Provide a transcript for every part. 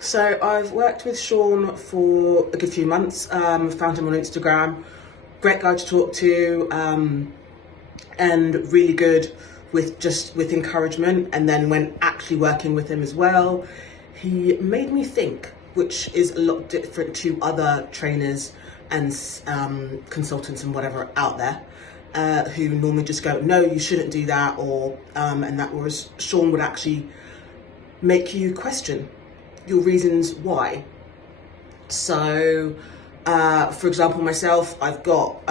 So I've worked with Sean for a good few months, found him on Instagram, great guy to talk to, and really good with encouragement. And then when actually working with him as well, he made me think, which is a lot different to other trainers and consultants and whatever out there, who normally just go, no, you shouldn't do that, or and that, whereas Sean would actually make you question your reasons why. So, for example, myself, I've got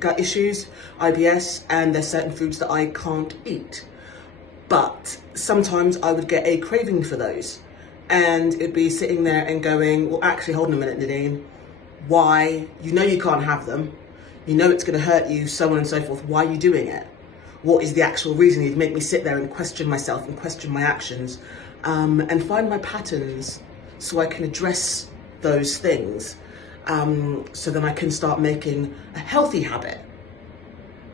gut issues, IBS, and there's certain foods that I can't eat. But sometimes I would get a craving for those, and it'd be sitting there and going, well, actually, hold on a minute, Nadean, why? You know you can't have them. You know it's going to hurt you, so on and so forth. Why are you doing it? What is the actual reason? You'd make me sit there and question myself and question my actions, and find my patterns so I can address those things, so then I can start making a healthy habit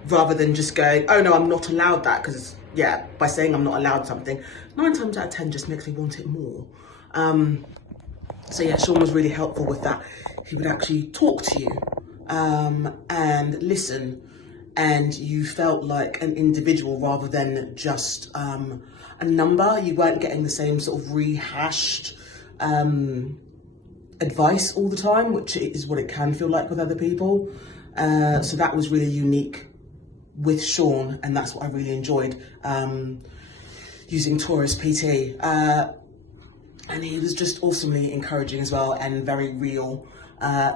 rather than just going, oh no, I'm not allowed that, because yeah, by saying I'm not allowed something, 9 times out of 10 just makes me want it more. So yeah, Sean was really helpful with that. He would actually talk to you and listen, and you felt like an individual rather than just a number. You weren't getting the same sort of rehashed advice all the time, which is what it can feel like with other people. So that was really unique with Sean, and that's what I really enjoyed using Taurus PT. And he was just awesomely encouraging as well, and very real.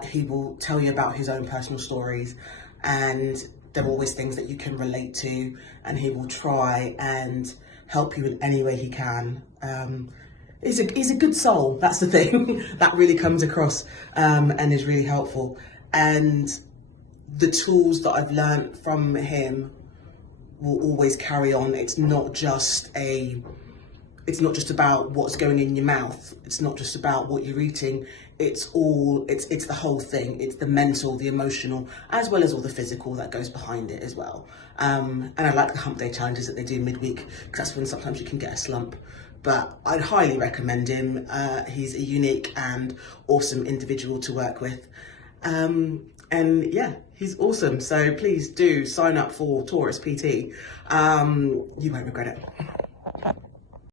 He will tell you about his own personal stories, and there are always things that you can relate to, and he will try and help you in any way he can. He's a good soul, that's the thing. That really comes across, and is really helpful. And the tools that I've learned from him will always carry on. It's not just about what's going in your mouth. It's not just about what you're eating. It's the whole thing. It's the mental, the emotional, as well as all the physical that goes behind it as well. And I like the hump day challenges that they do midweek, because that's when sometimes you can get a slump. But I'd highly recommend him. He's a unique and awesome individual to work with. And yeah, he's awesome. So please do sign up for Taurus PT. You won't regret it.